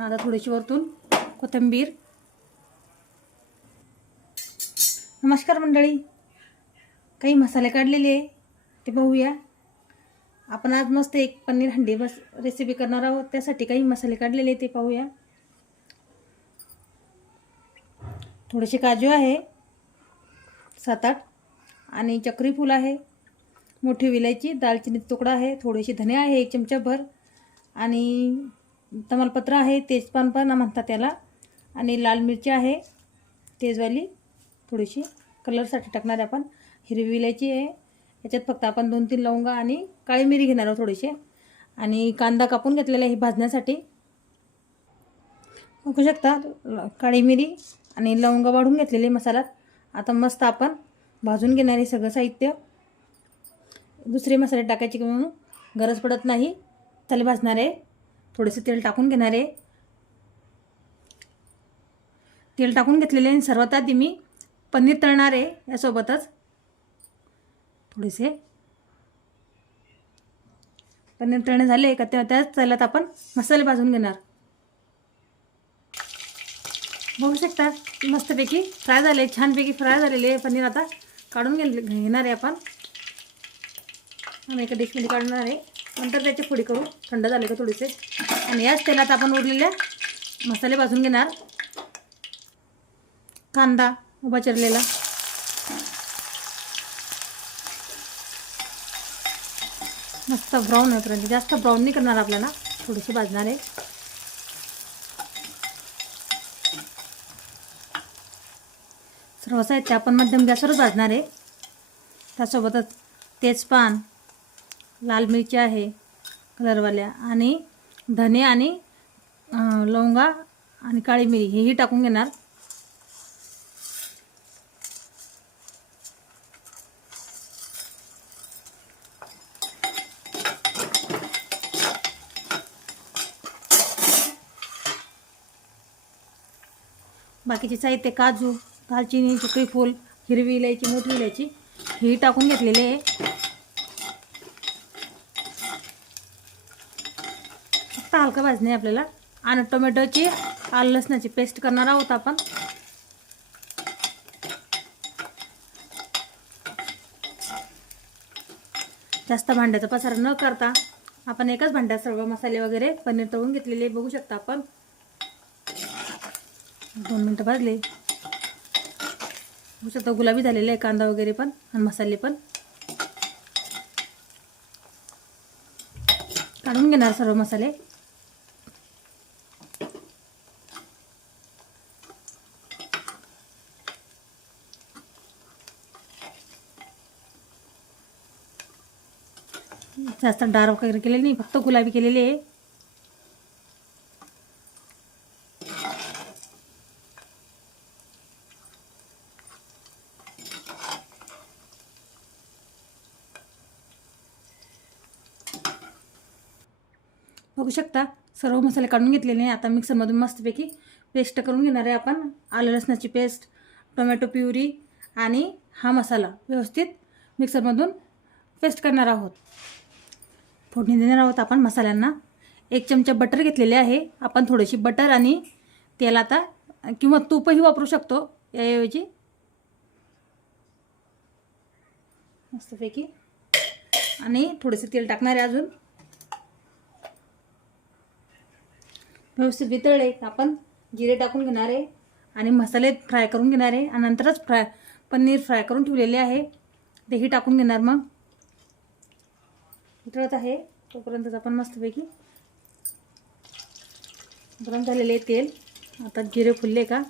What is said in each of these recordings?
आता थोडीशी वरतून कोथिंबीर. नमस्कार मंडळी. काही मसाले काढलेले आहे ते पाहूया. आपण आज मस्त एक पनीर हंडी बस रेसिपी करणार आहोत त्यासाठी काही मसाले काढलेले आहे ते पाहूया. थोडेसे काजू आहे सात आठ आणि चक्री फूल आहे मोठी विलायची दालचिनीचा तुकडा आहे थोडेसे धने आहे एक चमचाभर. आणि तमालपत्र आहे तेजपान पण म्हणतात त्याला. आणि लाल मिरची आहे तेजवाली थोडीशी. कलरसाठी टाकणार आहे आपण. हिरवी विलायची आहे. याच्यात फक्त आपण दोन तीन लवंगा आणि काळी मिरी घेणार आहोत थोडीशी. आणि कांदा कापून घेतलेला आहे भाजण्यासाठी. बघू शकता ल- काळी मिरी आणि लवंगा वाढून घेतलेले मसाल्यात. आता मस्त आपण भाजून घेणार आहे सगळं साहित्य. दुसरे मसाले टाकायचे म्हणून गरज पडत नाही. मसाले भाजणार आहे. थोडेसे तेल टाकून घेणार आहे. तेल टाकून घेतलेले आहे आणि सर्वात आधी मी पनीर तळणार आहे यासोबतच. थोडेसे. पनीर तळणे झाले का तेव्हा त्याच तेलात आपण मसाले भाजून घेणार. बघू शकता मस्तपैकी फ्राय झाले छानपैकी फ्राय झालेले पनीर आता काढून घे घेणार आहे आपण. आणि एका डिशमध्ये काढणार आहे. नंतर त्याचे फोडी करू. थंड झाले का थोडेसे? आणि याच तेलात आपण उरलेल्या मसाले भाजून घेणार. कांदा उभा चिरलेला. मस्त ब्राऊन होईपर्यंत जास्त ब्राऊन नाही करणार आपल्याला. थोडीशी भाजणार आहे. सर्व साहित्य आपण मध्यम गॅसवरच भाजणार आहे. त्यासोबतच तेजपान लाल मिरची आहे कलरवाल्या आणि धने आणि लवंगा आणि काळी मिरी हेही टाकून घेणार. बाकीचे साहित्य काजू दालचिनी चक्री फूल हिरवी इलायची मोठी इलायची ही टाकून घेतलेली आहे फक्त हलका भाजणे आपल्याला. आणि टोमॅटोची आलं लसणाची पेस्ट करणार आहोत आपण. जास्त भांड्याचा पसार न करता आपण एकाच भांड्यात सर्व मसाले वगैरे पनीर तळून घेतलेले बघू शकता आपण. दोन मिनटं भाजले. बघू शकता गुलाबी झालेले आहे कांदा वगैरे पण आणि मसाले पण. काढून घेणार सर्व मसाले. जास्त डार्क वगैरे केलेले नाही फक्त गुलाबी केलेले आहे. बघू शकता सर्व मसाले काढून घेतलेले आता मिक्सरमधून मस्तपैकी पेस्ट करून घेणार आहे आपण. आलं लसणाची पेस्ट टोमॅटो प्युरी आणि हा मसाला व्यवस्थित मिक्सरमधून पेस्ट करणार आहोत. फोडणी देणार आहोत आपण मसाल्यांना. एक चमचा बटर घेतलेले आहे. आपण थोडीशी बटर आणि तेल आता किंवा तूपही वापरू शकतो याऐवजी. मस्तपैकी. आणि थोडेसे तेल टाकणार आहे अजून. व्यवस्थित वितळले. आपण जिरे टाकून घेणार आहे. आणि मसाले फ्राय करून घेणार आहे. आणि नंतरच फ्राय पनीर फ्राय करून ठेवलेले आहे. तेही टाकून घेणार मग. वितळत आहे. तोपर्यंतच आपण मस्तपैकी गरम झालेले तेल. आता जिरे फुलले का?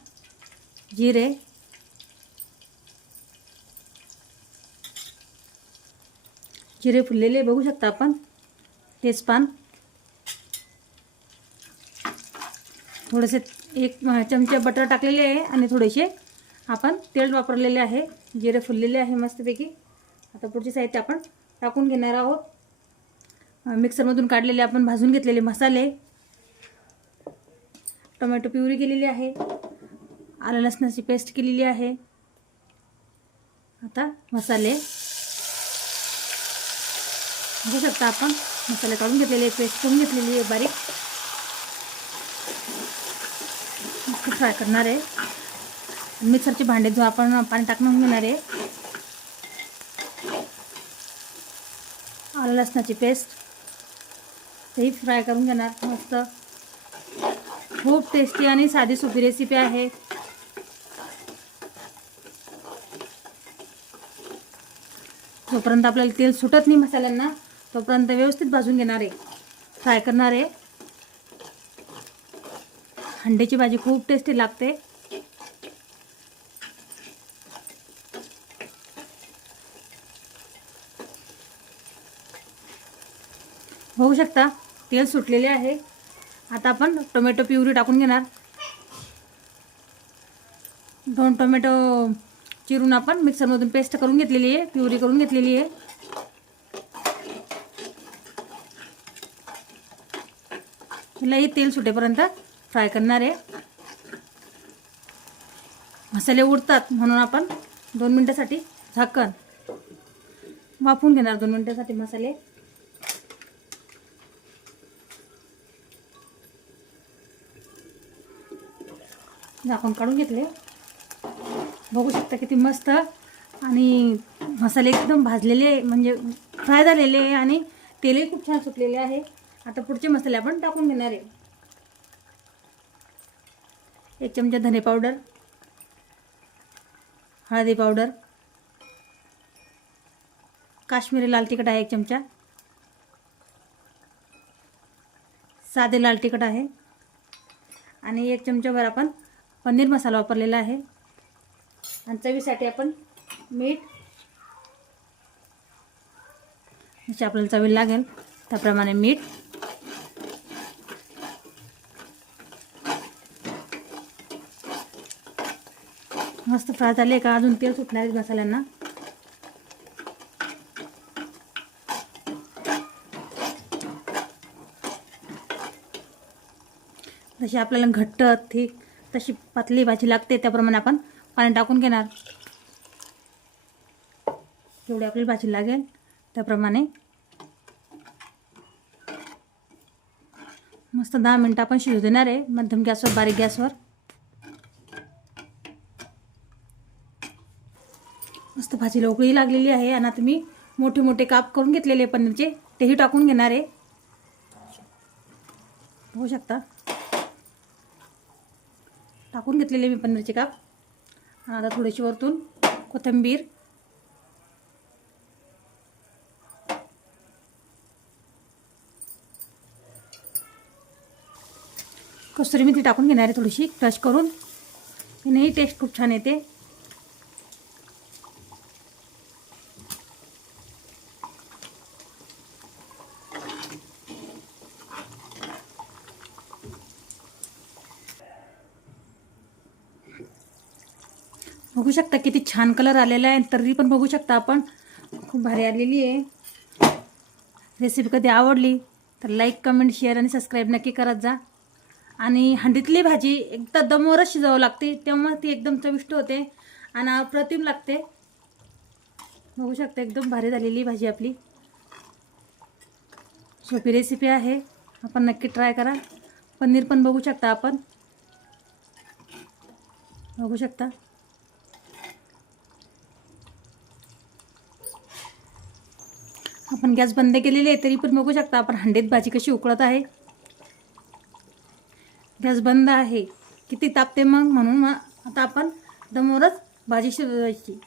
जिरे. जिरे फुललेले बघू शकता आपण. तेजपान. थोडेसे एक चमचे बटर टाकलेले आहे आणि थोडेसे आपण तेल वापरलेले आहे. जिरे फुललेले आहे मस्तपैकी. आता पुढचे साहित्य आपण टाकून घेणार आहोत. मिक्सरमधून काढलेले आपण भाजून घेतलेले मसाले. टोमॅटो प्युरी केलेली आहे. आलं लसणाची पेस्ट केलेली आहे. आता मसाले. बघू शकता आपण मसाले काढून घेतलेले पेस्ट करून घेतलेली आहे बारीक. फ्राय करणार आहे. मिक्सरचे भांडे जो आपण पाणी टाकून घेणार आहे. आलं लसणाची पेस्ट. तेही फ्राय करून घेणार. मस्त. खूप टेस्टी आणि साधी सोपी रेसिपी आहे. जोपर्यंत आपल्याला तेल सुटत नाही मसाल्यांना तोपर्यंत व्यवस्थित भाजून घेणार आहे. फ्राय करणार आहे. अंड्याची भाजी खूप टेस्टी लागते. होऊ शकता. तेल सुटलेले आहे. आता आपण टोमॅटो प्युरी टाकून घेणार. दोन टोमॅटो चिरून आपण मिक्सरमधून पेस्ट करून घेतलेली आहे प्युरी करून घेतलेली आहे. हिलाही तेल सुटेपर्यंत फ्राय करणार आहे. मसाले उडतात म्हणून आपण दोन मिनटासाठी झाकण वाफून घेणार दोन मिनटासाठी मसाले. म्हणजे झाकून काढून घेतले. बघू शकता किती मस्त आणि मसाले एकदम भाजलेले म्हणजे फ्राय झालेले आहे आणि तेलही खूप छान सुटलेले आहे. आता पुढचे मसाले आपण टाकून घेणार आहे. एक चमचा धने पावडर हळदी पावडर काश्मीरी लाल तिखट आहे एक चमचा साधे लाल तिखट आहे. आणि एक चमचाभर आपण पनीर मसाला वापरलेला आहे. आणि चवीसाठी आपण मीठ जशी आपल्याला चवी लागेल. त्याप्रमाणे मीठ मस्त फ्राय झाले. का अजून तेल सुटणार आहे मसाल्यांना. जशी आपल्याला घट्ट थिक तशी पातळी भाजी लागते त्याप्रमाणे आपण पाणी टाकून घेणार. जेवढी आपली भाजी लागेल त्याप्रमाणे. मस्त दहा मिनटं आपण शिजू देणार आहे मध्यम गॅसवर बारीक गॅसवर. मस्त भाजी उकळी लागलेली आहे आणि आता मी मोठे मोठे काप करून घेतलेले पनीरचे तेही टाकून घेणार आहे. होऊ शकता. टाकून घेतलेले मी पनीरचे काप. आता थोडीशी वरतून कोथिंबीर. कसुरी मेथी टाकून घेणार आहे थोडीशी क्रश करून. यानेही टेस्ट खूप छान येते. बघू शकता किती छान कलर आलेला आहे तरी पण बघू शकता आपण. खूप भारी आलेली आहे. रेसिपी कधी आवडली तर लाईक कमेंट शेअर आणि सबस्क्राईब नक्की करत जा. आणि हंडीतली भाजी एकदा दमवरच शिजावं लागते तेव्हा ती एकदम चविष्ट होते आणि अप्रतिम लागते. बघू शकता एकदम भारी झालेली भाजी आपली. सोपी रेसिपी आहे आपण नक्की ट्राय करा. पनीर पण बघू शकता आपण. बघू शकता. आपण गॅस बंद केलेली आहे तरी पण बघू शकता आपण हंडेत भाजी कशी उकळत आहे. गॅस बंद आहे किती तापते मग? म्हणून मग आता आपण दमोरच भाजी शिजवायची.